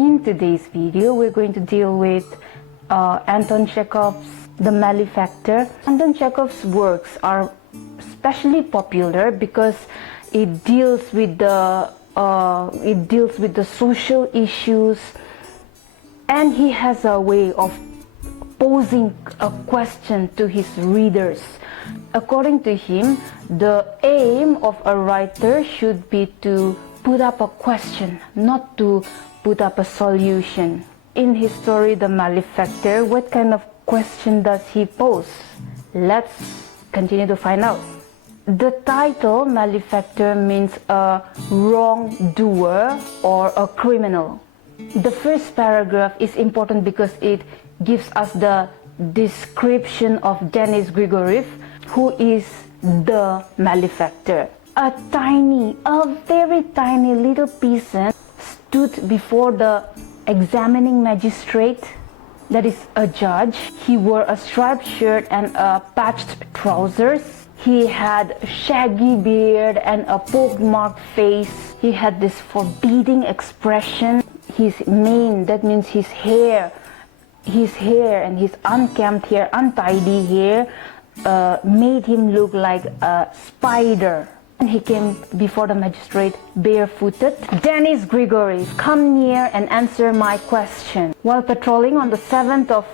In today's video, we're going to deal with Anton Chekhov's The Malefactor. Anton Chekhov's works are especially popular because it deals with the social issues, and he has a way of posing a question to his readers. According to him, the aim of a writer should be to put up a question, not to put up a solution. In his story, The Malefactor, what kind of question does he pose? Let's continue to find out. The title, Malefactor, means a wrongdoer or a criminal. The first paragraph is important because it gives us the description of Denis Grigoryev, who is the malefactor. A very tiny little peasant stood before the examining magistrate, that is a judge. He wore a striped shirt and a patched trousers. He had a shaggy beard and a pock-marked face. He had this forbidding expression. His mane, that means his hair and his unkempt hair, untidy hair, made him look like a spider. And he came before the magistrate barefooted. Denis Grigoryev, come near and answer my question. While patrolling on the 7th of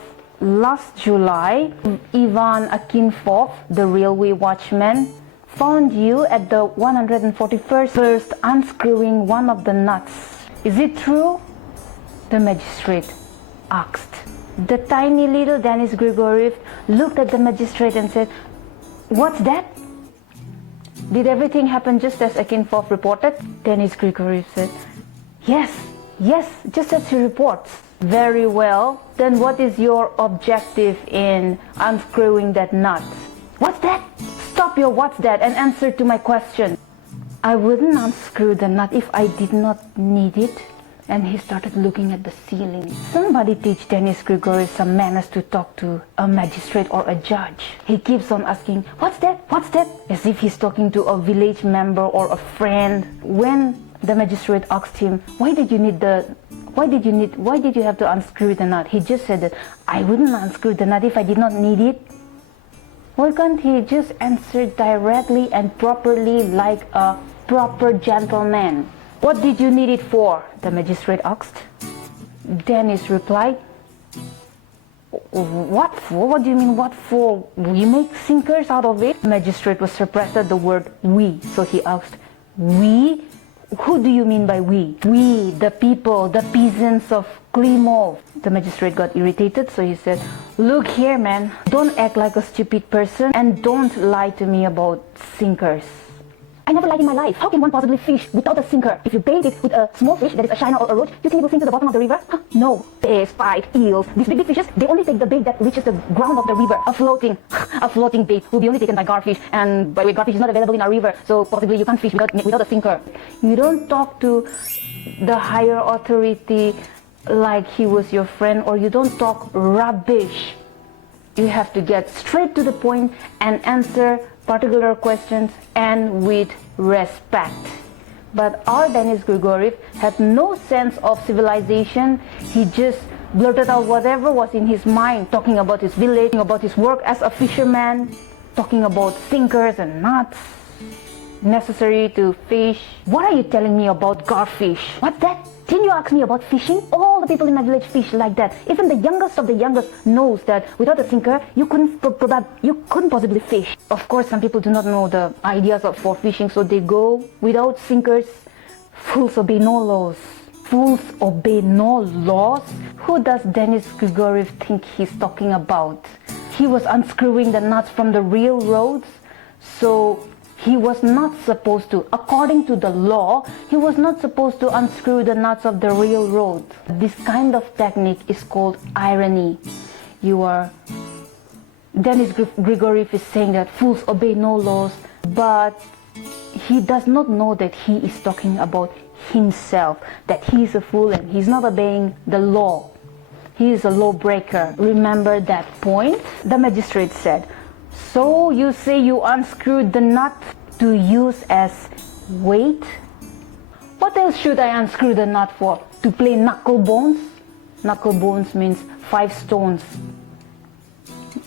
last July, Ivan Akinfoff, the railway watchman, found you at the 141st verst unscrewing one of the nuts. Is it true? The magistrate asked. The tiny little Denis Grigoryev looked at the magistrate and said, "What's that? Did everything happen just as Akinfoff reported?" Denis Grigoryev said, Yes, just as he reports." "Very well. Then what is your objective in unscrewing that nut?" "What's that? Stop your what's that and answer to my question." "I wouldn't unscrew the nut if I did not need it." And he started looking at the ceiling. Somebody teach Denis Grigoryev some manners to talk to a magistrate or a judge. He keeps on asking, "What's that? What's that?" as if he's talking to a village member or a friend. When the magistrate asked him, why did you have to unscrew the nut? He just said that, "I wouldn't unscrew the nut if I did not need it." Why can't he just answer directly and properly like a proper gentleman? "What did you need it for?" the magistrate asked. Denis replied, "What for? What do you mean, what for? We make sinkers out of it?" The magistrate was surprised at the word "we," so he asked, "We? Who do you mean by we?" "We, the people, the peasants of Klimov." The magistrate got irritated, so he said, "Look here, man, don't act like a stupid person and don't lie to me about sinkers. I never lied in my life. How can one possibly fish without a sinker? If you bait it with a small fish, that is a shiner or a roach, you think it will sink to the bottom of the river? Huh? No. Fish, pike, eels, these big fishes, they only take the bait that reaches the ground of the river. A floating bait will be only taken by garfish, and by the way, garfish is not available in our river, so possibly you can't fish without a sinker." You don't talk to the higher authority like he was your friend, or you don't talk rubbish. You have to get straight to the point and answer particular questions and with respect. But our Denis Grigoryev had no sense of civilization. He just blurted out whatever was in his mind, talking about his village, about his work as a fisherman, talking about sinkers and nuts necessary to fish. "What are you telling me about garfish?" "What's that? Didn't you ask me about fishing? All the people in my village fish like that. Even the youngest of the youngest knows that without a sinker, you couldn't possibly fish." Of course, some people do not know the ideas for fishing, so they go without sinkers. Fools obey no laws. Fools obey no laws? Who does Denis Grigoryev think he's talking about? He was unscrewing the nuts from the railroads, so he was not supposed to, according to the law, he was not supposed to unscrew the nuts of the railroad. This kind of technique is called irony. Denis Grigoryev is saying that fools obey no laws, but he does not know that he is talking about himself, that he is a fool and he's not obeying the law. He is a lawbreaker. Remember that point? The magistrate said, "So you say you unscrewed the nut to use as weight?" What else should I unscrew the nut for? To play knuckle bones? Knuckle bones means 5 stones.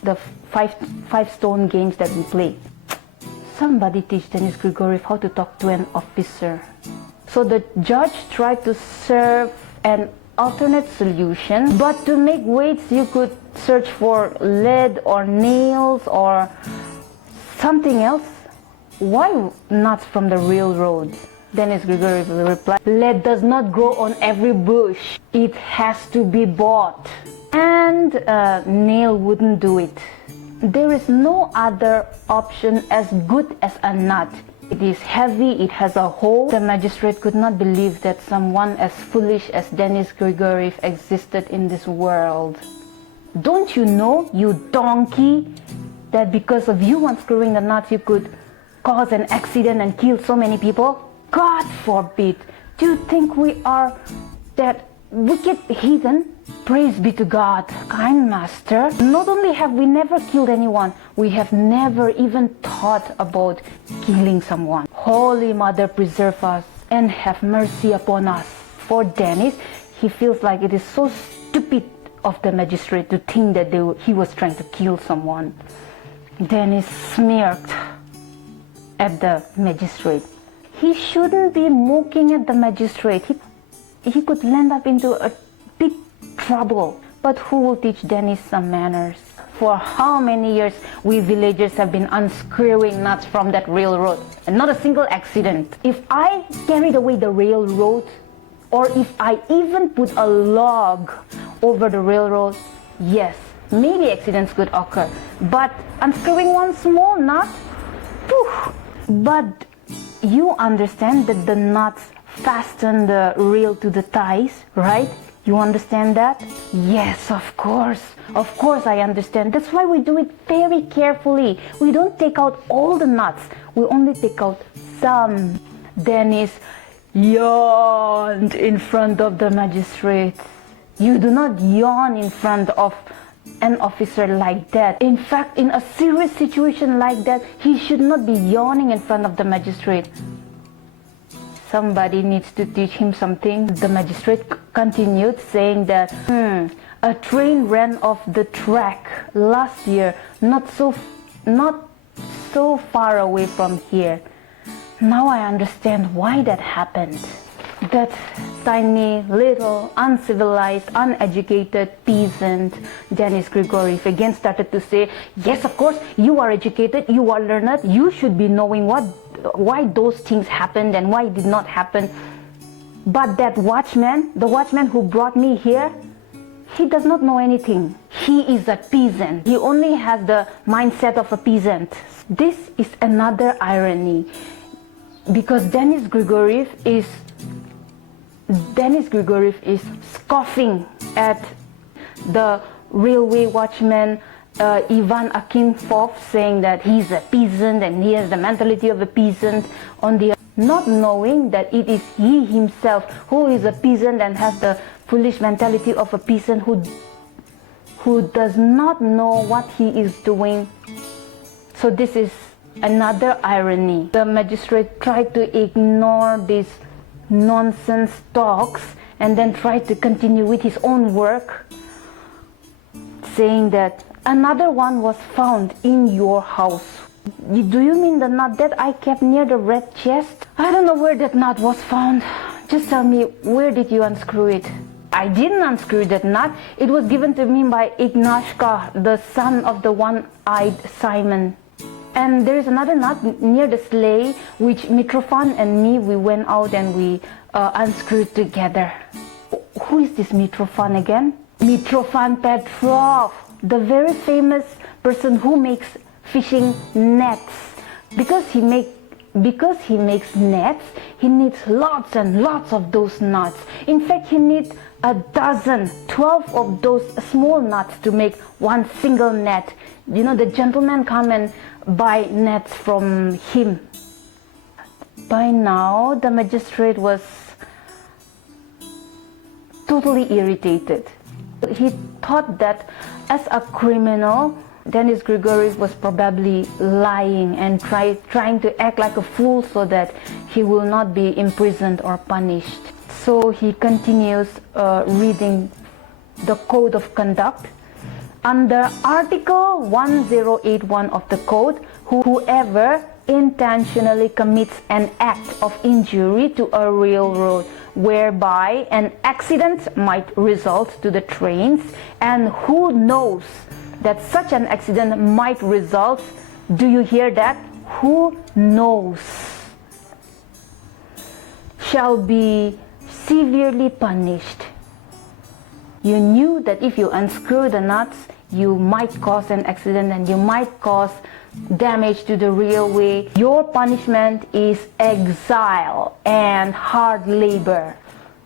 The five stone games that we play. Somebody teach Denis Grigoryev how to talk to an officer. So the judge tried to serve an alternate solution, but to make weights you could search for lead or nails or something else. Why nuts from the railroad? Denis Grigoryev replied, lead does not grow on every bush. It has to be bought. And a nail wouldn't do it. There is no other option as good as a nut. It is heavy, it has a hole. The magistrate could not believe that someone as foolish as Denis Grigoryev existed in this world. Don't you know, you donkey, that because of you unscrewing the nuts you could cause an accident and kill so many people? God forbid! Do you think we are that wicked heathen? Praise be to God, kind master. Not only have we never killed anyone, we have never even thought about killing someone. Holy Mother, preserve us and have mercy upon us. For Denis, he feels like it is so stupid of the magistrate to think that he was trying to kill someone. Denis smirked at the magistrate. He shouldn't be mocking at the magistrate. He could land up into a big trouble. But who will teach Denis some manners? For how many years we villagers have been unscrewing nuts from that railroad, and not a single accident. If I carried away the railroad, or if I even put a log over the railroad, yes, maybe accidents could occur. But unscrewing one small nut, whew. But you understand that the nuts fasten the rail to the ties, right? You understand that? Yes, of course. Of course I understand. That's why we do it very carefully. We don't take out all the nuts. We only take out some. Denis yawned in front of the magistrate. You do not yawn in front of an officer like that. In fact, in a serious situation like that, he should not be yawning in front of the magistrate. Somebody needs to teach him something. The magistrate continued saying that a train ran off the track last year, not so far away from here. Now I understand why that happened. That tiny, little, uncivilized, uneducated peasant, Denis Grigoryev, again started to say, yes, of course, you are educated, you are learned, you should be knowing why those things happened and why it did not happen. But that watchman, the watchman who brought me here, he does not know anything. He is a peasant. He only has the mindset of a peasant. This is another irony, because Denis Grigoryev is scoffing at the railway watchman Ivan Akinfoff, saying that he's a peasant and he has the mentality of a peasant, not knowing that it is he himself who is a peasant and has the foolish mentality of a peasant who does not know what he is doing. So this is another irony. The magistrate tried to ignore these nonsense talks and then tried to continue with his own work, saying that another one was found in your house. Do you mean the nut that I kept near the red chest? I don't know where that nut was found. Just tell me, where did you unscrew it? I didn't unscrew that nut. It was given to me by Ignashka, the son of the one-eyed Simon. And there is another nut near the sleigh, which Mitrofan and me, we went out and we unscrewed together. Who is this Mitrofan again? Mitrofan Petrov, the very famous person who makes fishing nets. Because he makes nets, he needs lots and lots of those nuts. In fact, he needs 12 of those small nuts to make one single net. You know, the gentlemen come and buy nets from him. By now, the magistrate was totally irritated. He thought that as a criminal, Denis Grigoryev was probably lying and trying to act like a fool so that he will not be imprisoned or punished. So he continues reading the code of conduct. Under Article 1081 of the code, whoever intentionally commits an act of injury to a railroad whereby an accident might result to the trains, and who knows that such an accident might result, do you hear that? Who knows, shall be severely punished. You knew that if you unscrew the nuts, you might cause an accident and you might cause damage to the railway. Your punishment is exile and hard labor.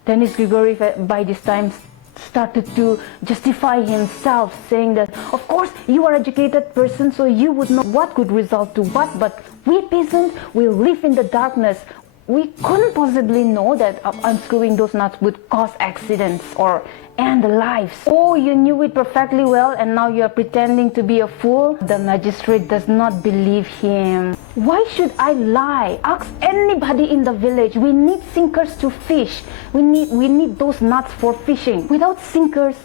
Denis Grigoryev by this time started to justify himself, saying that of course you are an educated person, so you would know what could result to what, but we peasants will live in the darkness. We couldn't possibly know that unscrewing those nuts would cause accidents or end lives. Oh, you knew it perfectly well and now you are pretending to be a fool? The magistrate does not believe him. Why should I lie? Ask anybody in the village. We need sinkers to fish. We need those nuts for fishing. Without sinkers,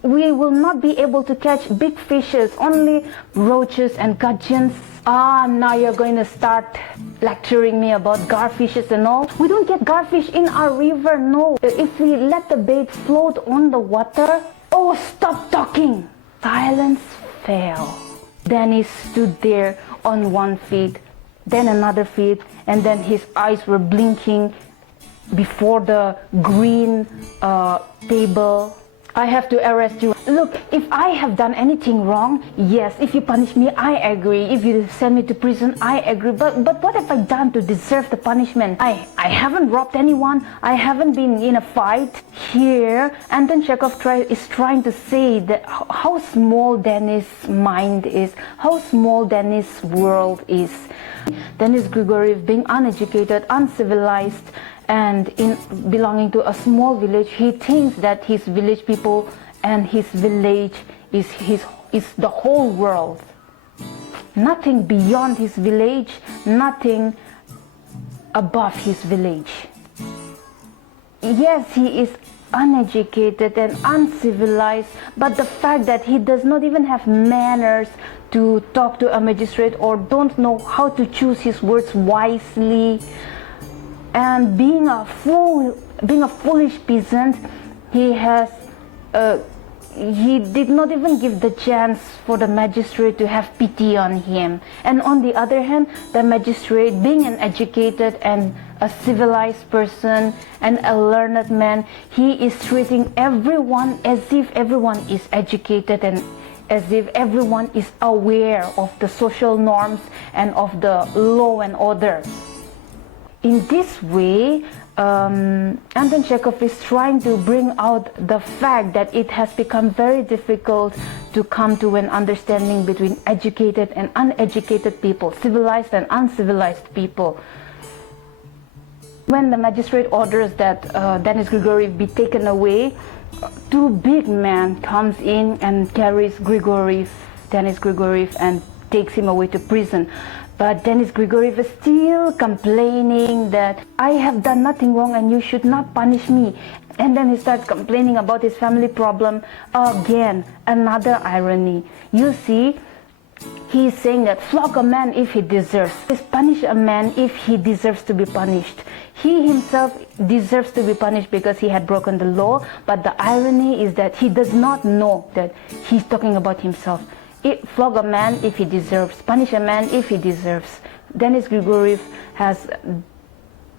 we will not be able to catch big fishes, only roaches and gudgeons. Now you're going to start lecturing me about garfishes and all. We don't get garfish in our river, no. If we let the bait float on the water, oh, stop talking. Silence fell. Denis stood there on one feet, then another feet, and then his eyes were blinking before the green table. I have to arrest you. Look, if I have done anything wrong, yes, if you punish me, I agree. If you send me to prison, I agree. But what have I done to deserve the punishment? I haven't robbed anyone. I haven't been in a fight. Here, Anton Chekhov is trying to say that how small Denis' mind is, how small Denis' world is. Denis Grigoryev, being uneducated, uncivilized, and belonging to a small village, he thinks that his village people and his village is the whole world. Nothing beyond his village, nothing above his village. Yes, he is uneducated and uncivilized, but the fact that he does not even have manners to talk to a magistrate or don't know how to choose his words wisely, and being a foolish peasant, he did not even give the chance for the magistrate to have pity on him. And on the other hand, the magistrate, being an educated and a civilized person and a learned man, he is treating everyone as if everyone is educated and as if everyone is aware of the social norms and of the law and order. In this way, Anton Chekhov is trying to bring out the fact that it has become very difficult to come to an understanding between educated and uneducated people, civilized and uncivilized people. When the magistrate orders that Denis Grigoryev be taken away, two big men comes in and carries Denis Grigoryev, and takes him away to prison. But Denis Grigoryev is still complaining that I have done nothing wrong and you should not punish me. And then he starts complaining about his family problem again. Another irony. You see, he's saying that flog a man if he deserves. Punish a man if he deserves to be punished. He himself deserves to be punished because he had broken the law. But the irony is that he does not know that he's talking about himself. Flog a man if he deserves, punish a man if he deserves. Denis Grigoryev has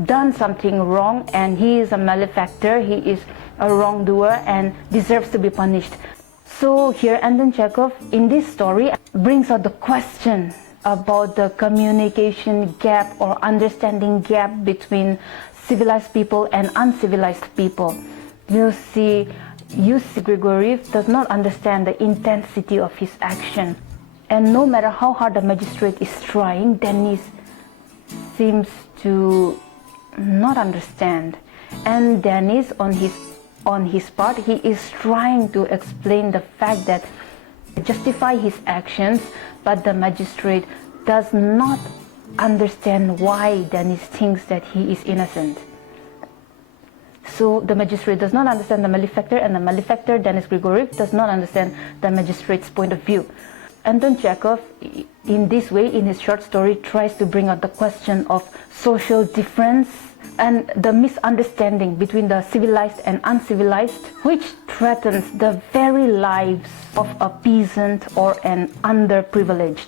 done something wrong and he is a malefactor, he is a wrongdoer and deserves to be punished. So here Anton Chekhov in this story brings out the question about the communication gap or understanding gap between civilized people and uncivilized people. You see, Grigoryev does not understand the intensity of his action. And no matter how hard the magistrate is trying, Denis seems to not understand. And Denis, on his part, he is trying to explain the fact that justify his actions, but the magistrate does not understand why Denis thinks that he is innocent. So the magistrate does not understand the malefactor, and the malefactor, Denis Grigoryev, does not understand the magistrate's point of view. Anton Chekhov, in this way, in his short story, tries to bring out the question of social difference and the misunderstanding between the civilized and uncivilized, which threatens the very lives of a peasant or an underprivileged.